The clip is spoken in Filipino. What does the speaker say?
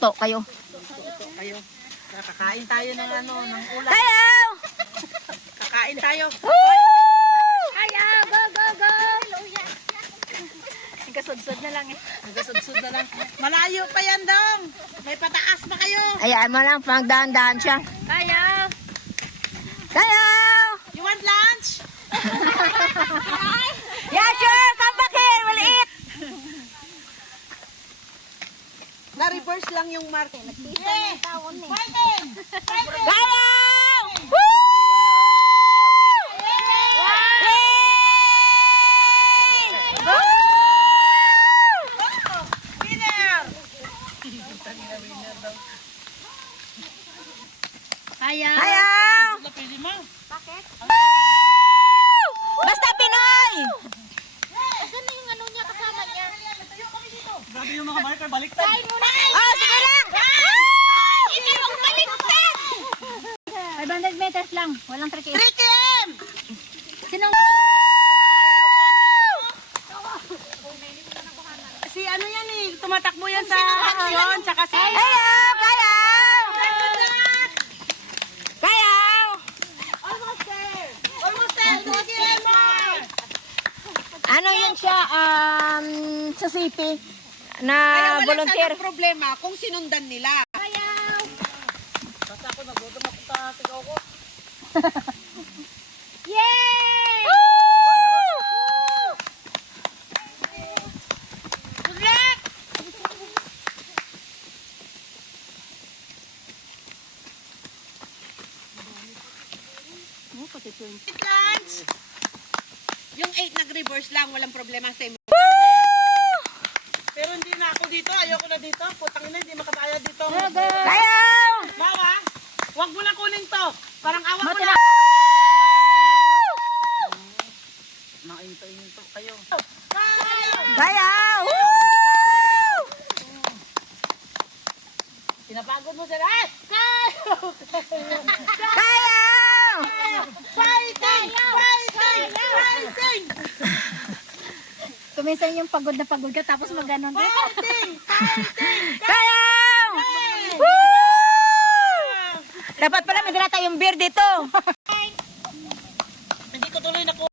Tuktok kayo. Kayo. Kakain tayo ng ano, ng ulam. Kayaw! Kakain tayo. Kayaw! Go, go, go! Nagkasudsud na lang eh. Nagasudsud na lang. Malayo pa yan, Dong. May pataas pa kayo. Ayan mo lang, pang dahan-dahan siya. Kayaw. Kayaw! You want lunch? Yeah, sure! Come back here! Maliit! Na-reverse lang yung mark. Nagpisa ng taon eh. Kayaw! Woo! Yay! Go! Winner! Kaya. Kayaw! Napili mo. Bakit? Woo! Basta Pinoy! Asan na yung ano niya kasama niya? Grabe yung mga marker, baliktad. Kain muna kayo. Oh, sige lang! Hindi mo baliktad. 500 meters lang. Walang 3 km. 3 km! Sinong... Si ano yan eh, tumatakbo yan sa aksyon, tsaka si... Kayaw! Kayaw! Kayaw! Almost there! Almost there! 2 km more! Ano yun siya, sa city, na Kaya wala volunteer. sanang problema kung sinundan nila. Kayaw. Basta ako, nagdodom ako sa tigaw ko. Yay! Good luck! Lunch! Yung 8 nag-reverse lang, walang problema. Same. Pero hindi na ako dito, ayoko na dito. Putang ina, hindi makabaya dito. Kayaw! Bawa, wag mo na kunin to. Parang awa mo na. Mainto-into kayo. Kayaw! Pinapagod mo sila. Kayaw! Fighting! Fighting! Fighting! Kuminsan yung pagod na pagod ka tapos mag-ganon. Fighting! Fighting! Kayaw! Woo! Dapat pala may dala tayong beer dito.